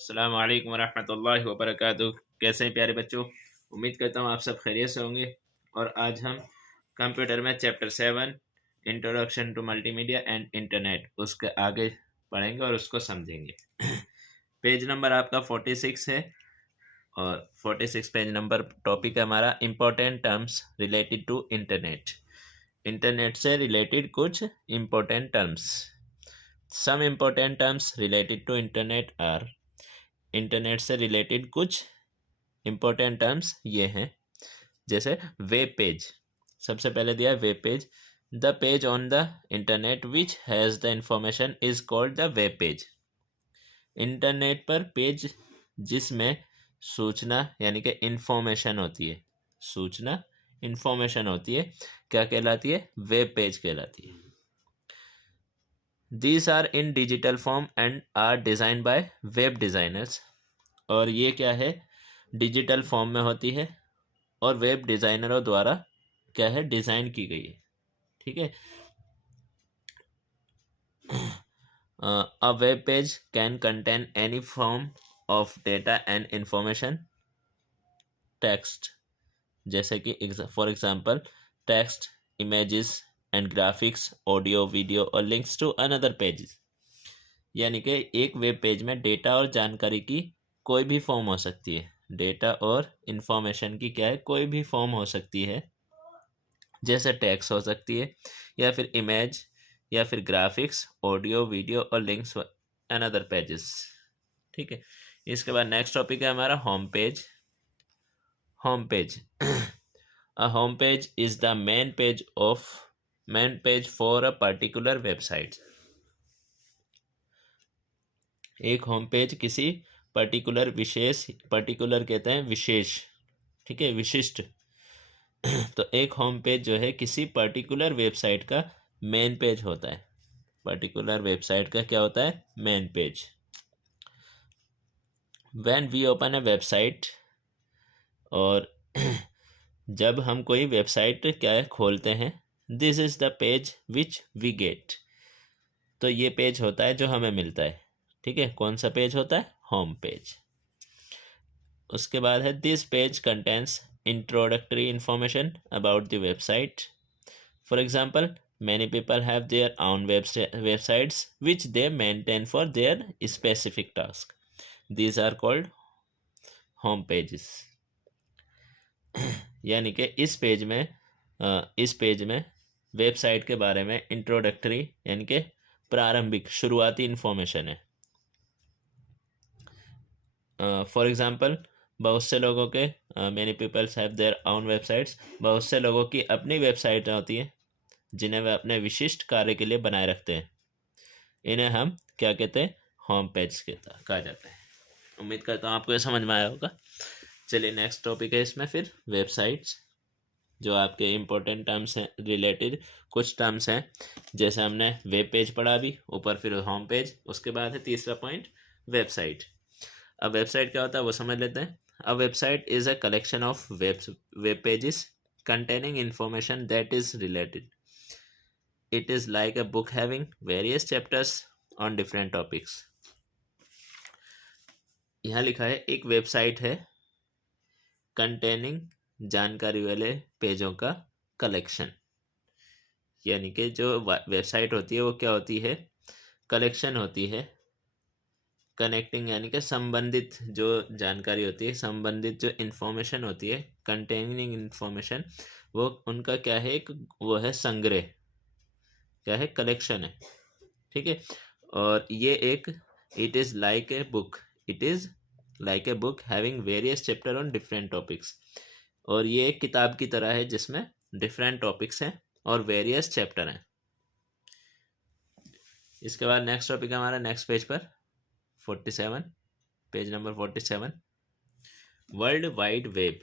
अस्सलाम वालेकुम वरहमतुल्लाहि वबरकातुह। कैसे हैं प्यारे बच्चों? उम्मीद करता हूँ आप सब खैरियत से होंगे। और आज हम कंप्यूटर में chapter 7 introduction to multimedia and internet उसके आगे पढ़ेंगे और उसको समझेंगे। पेज नंबर आपका 46 है और 46 पेज नंबर टॉपिक है हमारा important terms related to internet. Internet से रिलेटेड कुछ important terms. Some important terms related to internet are, internet से रिलेटेड कुछ इम्पोर्टेंट टर्म्स ये हैं। जैसे वेब पेज, सबसे पहले दिया है web page. The page on the internet which has the information is called the web page. Internet पर पेज जिसमें सूचना यानी कि इंफॉर्मेशन होती है, सूचना इंफॉर्मेशन होती है, क्या कहलाती है? वेब पेज कहलाती है। These are in digital form and are designed by web designers। और ये क्या है? डिजिटल फॉर्म में होती है और वेब डिज़ाइनरों द्वारा क्या है? डिज़ाइन की गई है। ठीक है। A web page can contain any form of data and information, text, जैसे कि for example text, images and graphics, audio, video और लिंक्स टू अनदर पेजेस। यानी कि एक वेब पेज में डेटा और जानकारी की कोई भी फॉर्म हो सकती है। डेटा और इंफॉर्मेशन की क्या है? कोई भी फॉर्म हो सकती है। जैसे टेक्स्ट हो सकती है या फिर इमेज या फिर ग्राफिक्स, ऑडियो, वीडियो और लिंक्स एंड अदर पेजेस। ठीक है। इसके बाद नेक्स्ट टॉपिक है हमारा home page. Home page a home page is the main page for a particular website. एक होम पेज किसी पर्टिकुलर, विशेष, पर्टिकुलर कहते हैं विशेष, ठीक है, विशिष्ट। तो एक होम पेज जो है किसी पर्टिकुलर वेबसाइट का मेन पेज होता है। पर्टिकुलर वेबसाइट का क्या होता है? Main page. When we open a website, और जब हम कोई वेबसाइट क्या है खोलते हैं, this is the page which we get. तो ये पेज होता है जो हमें मिलता है। ठीक है। कौन सा पेज होता है? Home page. उसके बाद है this page contents introductory information about the website. For example, many people have their own websites which they maintain for their specific task. These are called home pages। यानी कि इस page में website के बारे में इंट्रोडक्टरी यानी कि प्रारंभिक, शुरुआती इंफॉर्मेशन है। फॉर एग्जांपल, बहुत से लोगों के many peoples have their own websites, बहुत से लोगों की अपनी वेबसाइट होती है जिन्हें वे अपने विशिष्ट कार्य के लिए बनाए रखते हैं। इन्हें हम क्या कहते हैं? होम पेज कहा जाता है। उम्मीद करता हूँ आपको ये समझ में आया होगा। चलिए नेक्स्ट टॉपिक है इसमें फिर वेबसाइट्स, जो आपके इम्पोर्टेंट टर्म्स हैं, रिलेटेड कुछ टर्म्स हैं। जैसे हमने वेब पेज पढ़ा अभी, ऊपर फिर होम पेज, उसके बाद है तीसरा पॉइंट वेबसाइट। अब वेबसाइट क्या होता है वो समझ लेते हैं। A website is a collection of web pages containing information that is related. It is like a book having various chapters on different topics। यहाँ लिखा है एक वेबसाइट है कंटेनिंग, जानकारी वाले पेजों का कलेक्शन। यानी कि जो वेबसाइट होती है वो क्या होती है? कलेक्शन होती है। कनेक्टिंग यानी कि संबंधित जो जानकारी होती है, संबंधित जो इंफॉर्मेशन होती है, कंटेनिंग इंफॉर्मेशन, वो उनका क्या है? एक वो है संग्रह, क्या है? कलेक्शन है। ठीक है। और ये एक it is like a book, it is like a book having various chapter on different topics. और ये एक किताब की तरह है जिसमें डिफरेंट टॉपिक्स हैं और वेरियस चैप्टर हैं। इसके बाद नेक्स्ट टॉपिक हमारा नेक्स्ट पेज पर 47, page number 47, world wide web.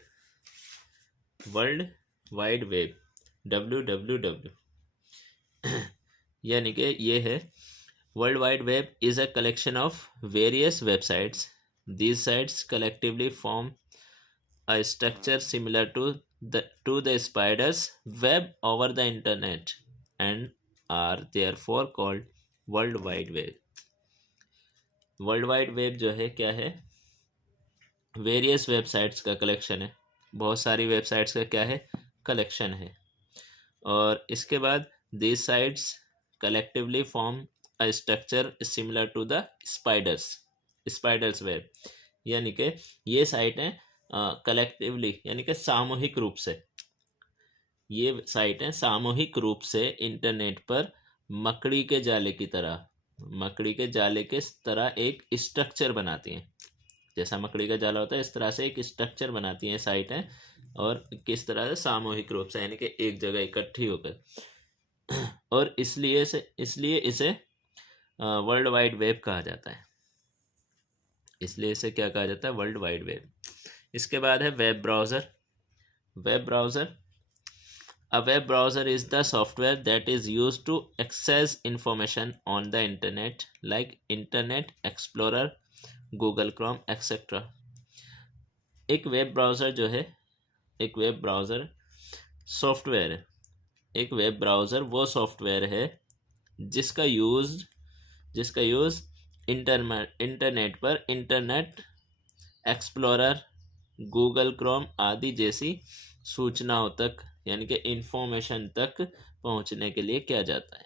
World wide web, WWW, यानी कि ये है world wide web is a collection of various websites. These sites collectively form a structure similar to the spider's web over the internet and are therefore called world wide web। World wide web जो है क्या है, various websites का collection है, बहुत सारी websites का क्या है, कलेक्शन है। और इसके बाद these sites collectively form a structure similar to the spider's web, यानी कि ये साइटें कलेक्टिवली यानी कि सामूहिक रूप से, ये साइटें सामूहिक रूप से इंटरनेट पर मकड़ी के जाले की तरह, मकड़ी के जाले के तरह एक स्ट्रक्चर बनाती हैं। जैसा मकड़ी का जाला होता है इस तरह से एक स्ट्रक्चर बनाती हैं साइटें, और किस तरह से, सामूहिक रूप से, यानी कि एक जगह इकट्ठी होकर। और इसलिए इसे वर्ल्ड वाइड वेब कहा जाता है। इसलिए इसे क्या कहा जाता है, वर्ल्ड वाइड वेब। इसके बाद है web browser. Web browser, a web browser is the software that is used to access information on the internet like internet explorer, Google Chrome etcetera. एक वेब ब्राउज़र जो है, एक वेब ब्राउज़र सॉफ्टवेयर है। एक web browser वो software है जिसका use internet पर इंटरनेट एक्सप्लोरर, गूगल क्रोम आदि जैसी सूचनाओं तक यानी कि इंफॉर्मेशन तक पहुंचने के लिए किया जाता है।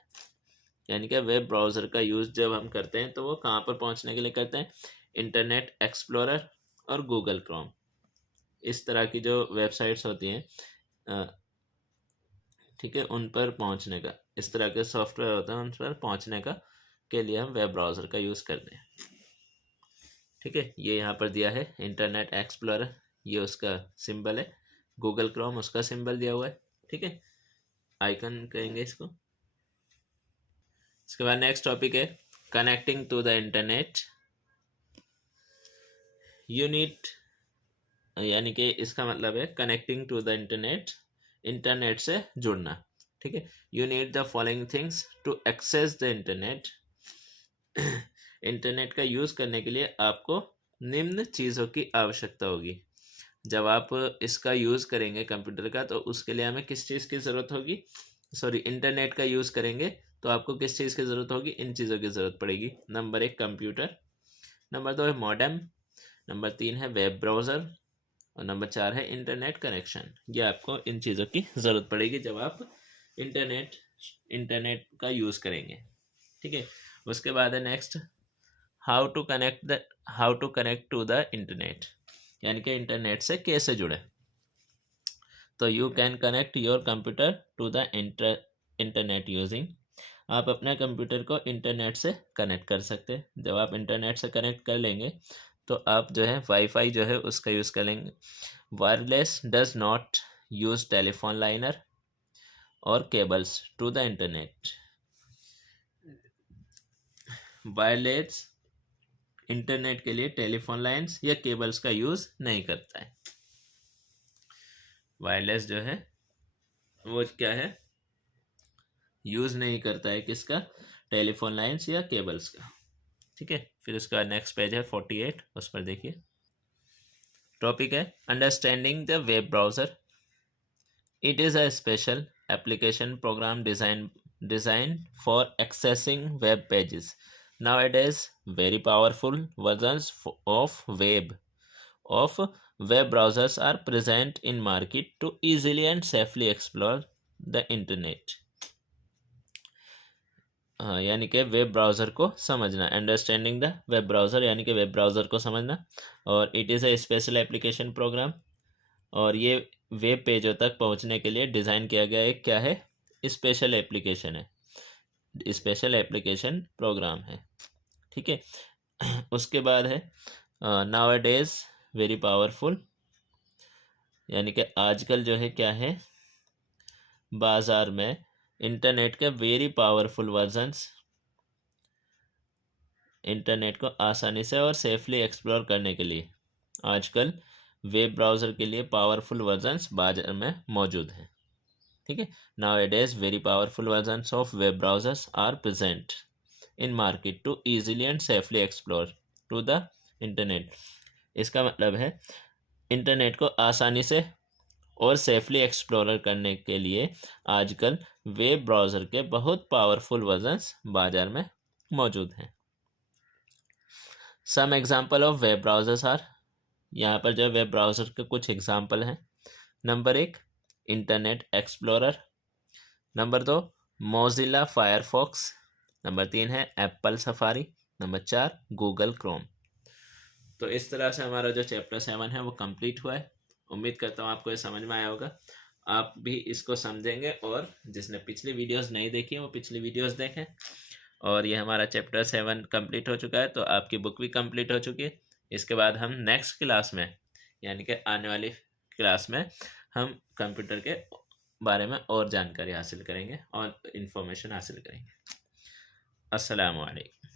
यानी कि वेब ब्राउज़र का यूज़ जब हम करते हैं तो वो कहाँ पर पहुंचने के लिए करते हैं, इंटरनेट एक्सप्लोरर और गूगल क्रोम, इस तरह की जो वेबसाइट्स होती हैं, ठीक है, उन पर पहुंचने का, इस तरह के सॉफ्टवेयर होते हैं उन पर पहुंचने का के लिए हम वेब ब्राउज़र का यूज़ करते हैं। ठीक है, ये यहाँ पर दिया है इंटरनेट एक्सप्लोरर, ये उसका सिंबल है, गूगल क्रोम उसका सिंबल दिया हुआ है। ठीक है, आइकन कहेंगे इसको। इसके बाद नेक्स्ट टॉपिक है connecting to the internet. Unit यानी कि इसका मतलब है connecting to the internet, internet से जुड़ना। ठीक है, you need the following things to access the internet. Internet का यूज़ करने के लिए आपको निम्न चीज़ों की आवश्यकता होगी। जब आप इसका यूज़ करेंगे कंप्यूटर का, तो उसके लिए हमें किस चीज़ की ज़रूरत होगी, सॉरी, इंटरनेट का यूज़ करेंगे तो आपको किस चीज़ की ज़रूरत होगी, इन चीज़ों की ज़रूरत पड़ेगी। नंबर 1 कंप्यूटर, नंबर 2 है मॉडेम, नंबर 3 है वेब ब्राउज़र, और नंबर 4 है इंटरनेट कनेक्शन। ये आपको इन चीज़ों की ज़रूरत पड़ेगी जब आप इंटरनेट का यूज़ करेंगे। ठीक है, उसके बाद है next how to connect to the internet, यानी कि इंटरनेट से कैसे जुड़े। तो you can connect your computer to the internet using, आप अपने कंप्यूटर को इंटरनेट से कनेक्ट कर सकते हैं। जब आप इंटरनेट से कनेक्ट कर लेंगे तो आप जो है वाईफाई जो है उसका यूज़ कर लेंगे। Wireless does not use telephone liner और cables to the internet. Wireless internet के लिए टेलीफोन लाइंस या केबल्स का यूज़ नहीं करता है। वायरलेस जो है वो क्या है, यूज़ नहीं करता है किसका, टेलीफोन लाइंस या केबल्स का। ठीक है, फिर उसका नेक्स्ट पेज है 48, उस पर देखिए। टॉपिक है understanding the web browser. It is a special application program design for accessing web pages. Nowadays, very powerful versions of web browsers are present in market to easily and safely explore the internet. यानी कि web browser को समझना, understanding the web browser यानी कि web browser को समझना। और it is a special application program, और ये वेब पेजों तक पहुंचने के लिए डिज़ाइन किया गया एक क्या है, स्पेशल एप्लीकेशन है, स्पेशल एप्लीकेशन प्रोग्राम है। ठीक है, उसके बाद है नाउअडेज वेरी पावरफुल, यानी कि आजकल जो है क्या है, बाज़ार में इंटरनेट के वेरी पावरफुल वर्जन्स, इंटरनेट को आसानी से और सेफली एक्सप्लोर करने के लिए आजकल वेब ब्राउज़र के लिए पावरफुल वर्जन्स बाजार में मौजूद हैं। ठीक है, nowadays very powerful versions of web browsers are present in market to easily and safely explore to the internet. इसका मतलब है इंटरनेट को आसानी से और सेफली एक्सप्लोर करने के लिए आजकल वेब ब्राउज़र के बहुत पावरफुल वर्जन्स बाज़ार में मौजूद हैं। Some example of web browsers are, यहाँ पर जो है वेब ब्राउज़र के कुछ एग्जाम्पल हैं। Number 1 internet explorer, number 2 Mozilla Firefox, number 3 है Apple safari, number 4 Google Chrome. तो इस तरह से हमारा जो चैप्टर 7 है वो कंप्लीट हुआ है। उम्मीद करता हूँ आपको ये समझ में आया होगा, आप भी इसको समझेंगे, और जिसने पिछली वीडियोस नहीं देखी है वो पिछली वीडियोस देखें। और ये हमारा चैप्टर 7 कंप्लीट हो चुका है, तो आपकी बुक भी कंप्लीट हो चुकी है। इसके बाद हम नेक्स्ट क्लास में, यानी कि आने वाली क्लास में, हम कंप्यूटर के बारे में और जानकारी हासिल करेंगे और इन्फॉर्मेशन हासिल करेंगे। अस्सलामु अलैकुम।